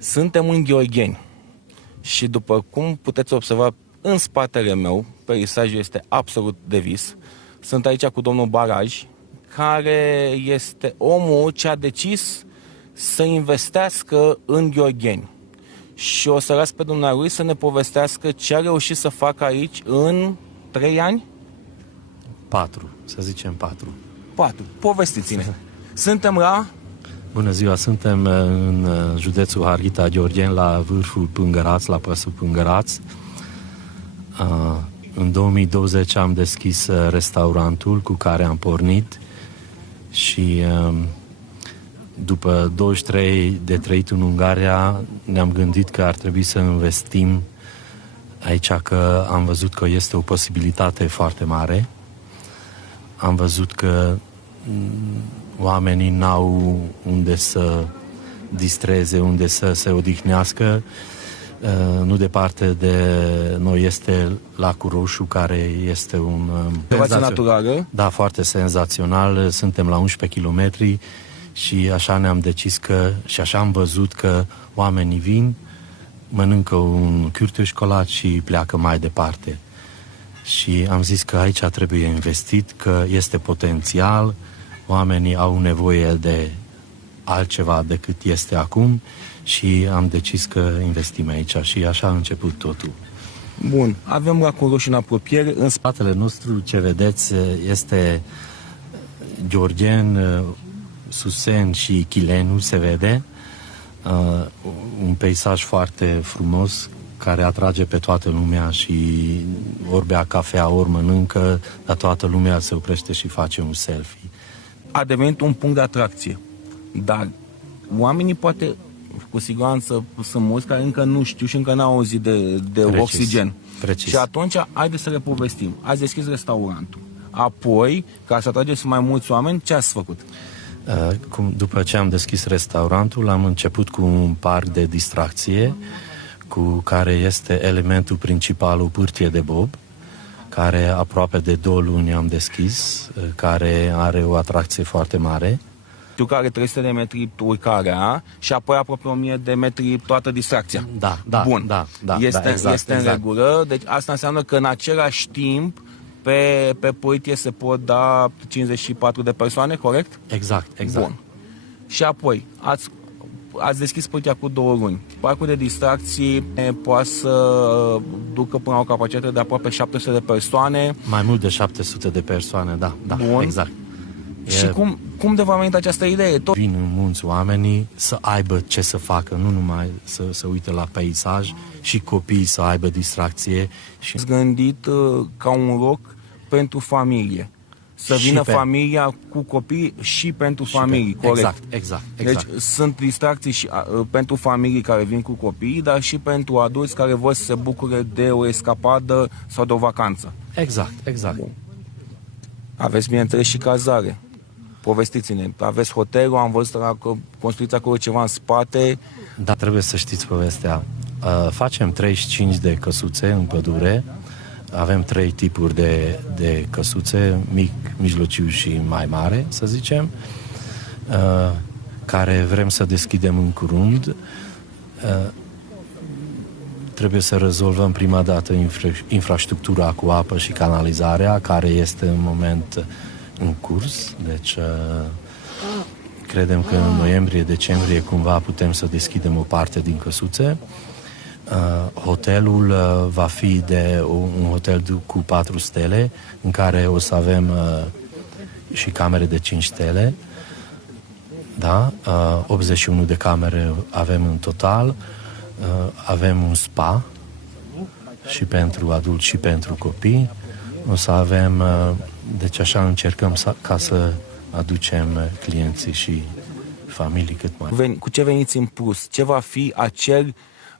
Suntem în Gheorgheni și după cum puteți observa în spatele meu, peisajul este absolut de vis. Sunt aici cu domnul Baraj, care este omul ce a decis să investească în Gheorgheni. Și o să las pe dumnealui să ne povestească ce a reușit să facă aici în 3 ani? 4, să zicem 4. 4. Povestiți-ne. Suntem la... Bună ziua, suntem în județul Harghita Gheorgheni, la vârful Pângăraț, la păsul Pângăraț. În 2020 am deschis restaurantul cu care am pornit și după 23 de trăit în Ungaria ne-am gândit că ar trebui să investim aici, că am văzut că este o posibilitate foarte mare. Am văzut că oamenii n-au unde să distreze, unde să se odihnească. Nu departe de noi este Lacul Roșu, care este un... naturală? Da, foarte senzațional. Suntem la 11 km și așa ne-am decis că, și așa am văzut că oamenii vin, mănâncă un cârtușcolat și pleacă mai departe. Și am zis că aici trebuie investit, că este potențial, oamenii au nevoie de altceva decât este acum și am decis că investim aici și așa a început totul. Bun, avem Lacul Roșu în apropiere. În spatele nostru, ce vedeți, este Gheorgheni, Susen și Chilenu, se vede. Un peisaj foarte frumos care atrage pe toată lumea și ori bea cafea, ori mănâncă, dar toată lumea se oprește și face un selfie. A devenit un punct de atracție, dar oamenii poate, cu siguranță sunt mulți care încă nu știu și încă n-au auzit de Oxigen. Precis. Și atunci, haideți să le povestim. Ați deschis restaurantul. Apoi, ca să atrageți mai mulți oameni, ce ați făcut? După ce am deschis restaurantul, am început cu un parc de distracție, cu care este elementul principal, o pârtie de bob, care aproape de 2 luni am deschis, care are o atracție foarte mare. Știu că are 300 de metri urcarea și apoi aproape 1000 de metri toată distracția. Da. Bun. Da, este în regulă, deci asta înseamnă că în același timp pe pârtie se pot da 54 de persoane, corect? Exact. Bun. Și apoi, ați deschis pârtia cu 2 luni. Parcul de distracții poate să ducă până la o capacitate de aproape 700 de persoane. Mai mult de 700 de persoane, da. Bun. Exact. Și cum de v-a venit această idee? Vin în mulți oamenii să aibă ce să facă, nu numai să uite la peisaj, și copiii să aibă distracție. Ați gândit ca un loc pentru familie. Să vină familia cu copii și pentru familii, corect? Exact. Deci sunt distracții și pentru familii care vin cu copii, dar și pentru adulți care vor să se bucure de o escapadă sau de o vacanță. Exact. Bun. Aveți, bineînțeles, și cazare. Povestiți-ne. Aveți hotelul, am văzut că construiți acolo ceva în spate. Da, trebuie să știți povestea. Facem 35 de căsuțe în pădure. Avem 3 tipuri de căsuțe, mic, mijlociu și mai mare, să zicem, care vrem să deschidem în curând. Trebuie să rezolvăm prima dată infrastructura cu apă și canalizarea, care este în moment în curs. Deci credem că în noiembrie-decembrie cumva putem să deschidem o parte din căsuțe. Hotelul va fi un hotel cu 4 stele, în care o să avem și camere de 5 stele. Da? 81 de camere avem în total. Avem un spa și pentru adulți și pentru copii. O să avem, deci așa încercăm ca să aducem clienții și familii cât mai. Cu ce veniți în plus? Ce va fi acel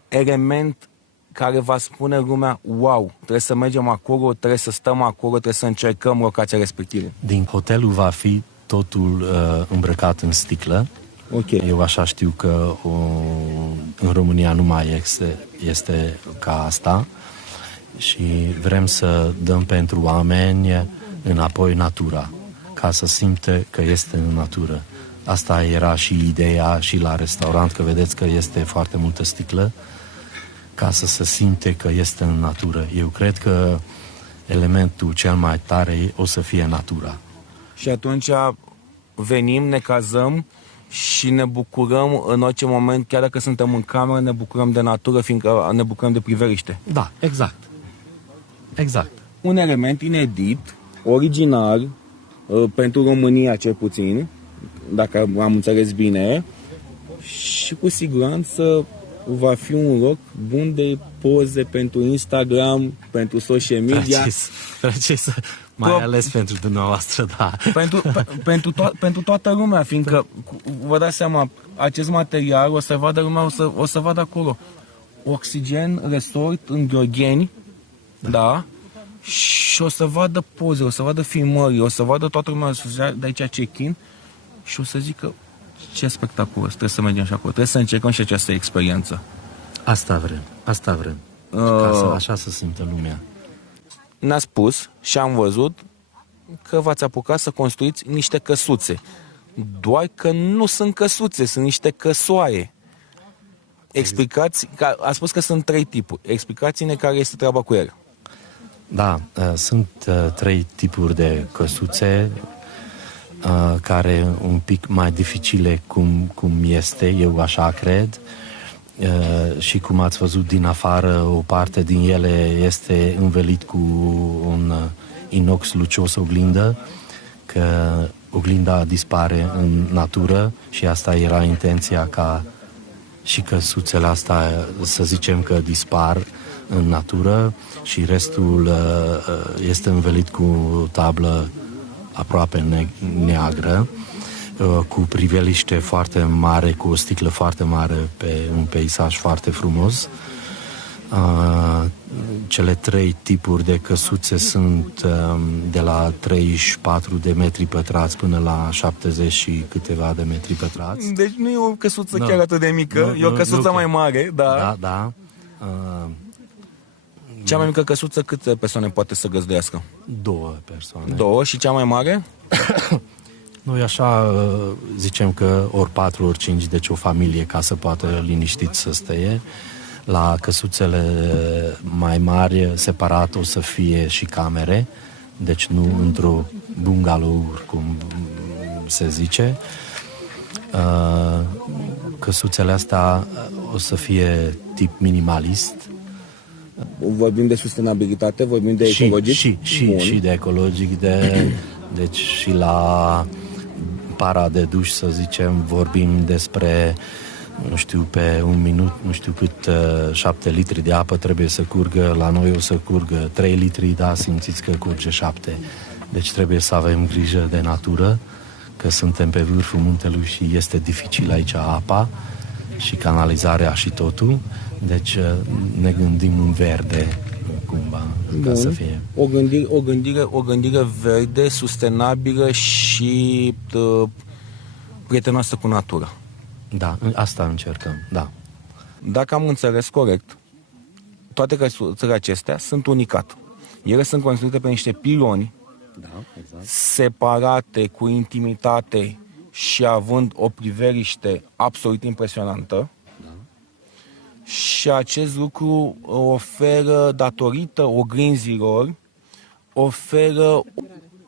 element care va spune lumea, wow, trebuie să mergem acolo, trebuie să stăm acolo, trebuie să încercăm locația respectivă? Din hotelul va fi totul îmbrăcat în sticlă. Okay. Eu așa știu că în România nu mai este ca asta și vrem să dăm pentru oameni înapoi natura, ca să simte că este în natură. Asta era și ideea și la restaurant, că vedeți că este foarte multă sticlă, ca să se simte că este în natură. Eu cred că elementul cel mai tare o să fie natura. Și atunci venim, ne cazăm și ne bucurăm în orice moment, chiar dacă suntem în cameră, ne bucurăm de natură, fiindcă ne bucurăm de priveliște. Da, exact. Exact. Un element inedit, original, pentru România cel puțin, dacă am înțeles bine, și cu siguranță va fi un loc bun de poze pentru Instagram, pentru social media. Precis. Mai ales pentru dumneavoastră, da. Pentru toată lumea, fiindcă, vă dați seama, acest material o să vadă lumea, o să vadă acolo. Oxygen Resort în Gheorgheni, da? Și o să vadă poze, o să vadă filmări, o să vadă toată lumea de aici check-in și o să zică ce spectaculos, trebuie să mergem și acolo, trebuie să încercăm și această experiență. Asta vrem. Așa să simtă lumea. Ne-a spus și am văzut că v-ați apucat să construiți niște căsuțe. Doar că nu sunt căsuțe, sunt niște căsoaie. Explicați, a spus că sunt 3 tipuri. Explicați-ne care este treaba cu ele. Da, sunt 3 tipuri de căsuțe care un pic mai dificile cum este, eu așa cred. Și cum ați văzut din afară, o parte din ele este învelit cu un inox lucios oglindă, că oglinda dispare în natură și asta era intenția ca și căsuțele astea să zicem că dispar în natură și restul este învelit cu o tablă aproape neagră, cu priveliște foarte mare, cu o sticlă foarte mare pe un peisaj foarte frumos. Cele 3 tipuri de căsuțe sunt de la 34 de metri pătrați până la 70 și câteva de metri pătrați. Deci nu e o căsuță chiar atât de mică, e o căsuță mai mare, da. Da. Cea mai mică căsuță câte persoane poate să găzduiască? 2 persoane. 2 și cea mai mare? Noi așa zicem că ori 4, ori 5, deci o familie ca să poată liniștit să stea. La căsuțele mai mari, separat, o să fie și camere, deci nu într-o bungalow, cum se zice. Căsuțele astea o să fie tip minimalist. Vorbim de sustenabilitate, vorbim de ecologic? Și de ecologic, deci și la para de duș, să zicem, vorbim despre, nu știu, pe un minut, nu știu cât, 7 litri de apă trebuie să curgă, la noi o să curgă 3 litri, da, simțiți că curge 7. Deci trebuie să avem grijă de natură, că suntem pe vârful muntelui și este dificil aici apa și canalizarea și totul, deci ne gândim în verde, cumva, ca să fie. O gândire verde, sustenabilă și prietenoasă cu natura. Da, asta încercăm, da. Dacă am înțeles corect, toate căsuțele acestea sunt unicat. Ele sunt construite pe niște piloni, Da, exact. separate, cu intimitate și având o priveliște absolut impresionantă. Și acest lucru oferă, datorită oglinzilor, oferă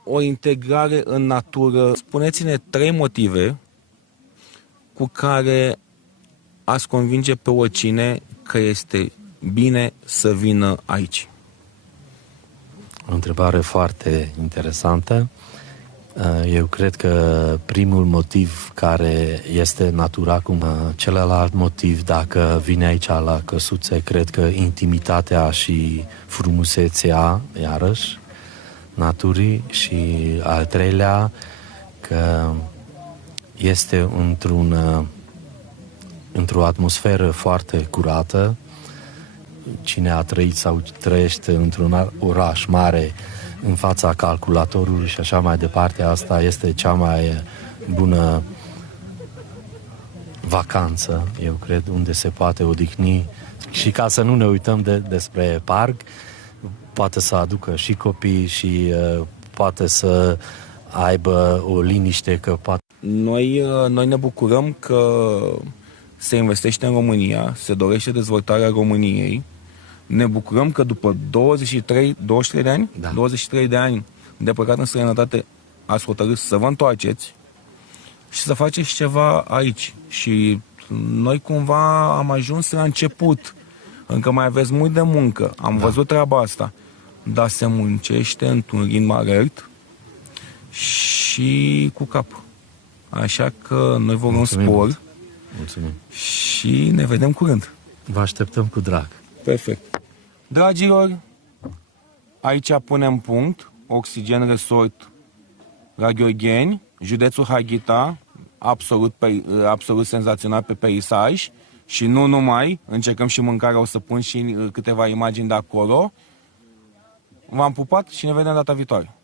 o integrare în natură. Spuneți-ne 3 motive cu care ați convinge pe oricine că este bine să vină aici. O întrebare foarte interesantă. Eu cred că primul motiv care este natura, cum celălalt motiv, dacă vine aici la căsuțe, cred că intimitatea și frumusețea, iarăși, naturii, și al treilea, că este într-o atmosferă foarte curată. Cine a trăit sau trăiește într-un oraș mare, în fața calculatorului și așa mai departe, asta este cea mai bună vacanță, eu cred, unde se poate odihni. Și ca să nu ne uităm despre parc, poate să aducă și copii și poate să aibă o liniște, că poate Noi ne bucurăm că se investește în România, se dorește dezvoltarea României. Ne bucurăm că după 23 de ani, Da. 23 de ani de plecat în străinătate, ați hotărât să vă întoarceți și să faceți ceva aici. Și noi cumva am ajuns la început. Încă mai aveți mult de muncă. Am văzut treaba asta. Dar se muncește într-un ritm alert și cu cap. Așa că noi vom un spor Mulțumim. și ne vedem curând. Vă așteptăm cu drag. Perfect. Dragilor, aici punem punct. Oxygen Resort la Gheorgheni, județul Harghita, absolut senzațional pe peisaj. Și nu numai, încercăm și mâncarea, o să pun și câteva imagini de acolo. V-am pupat și ne vedem data viitoare.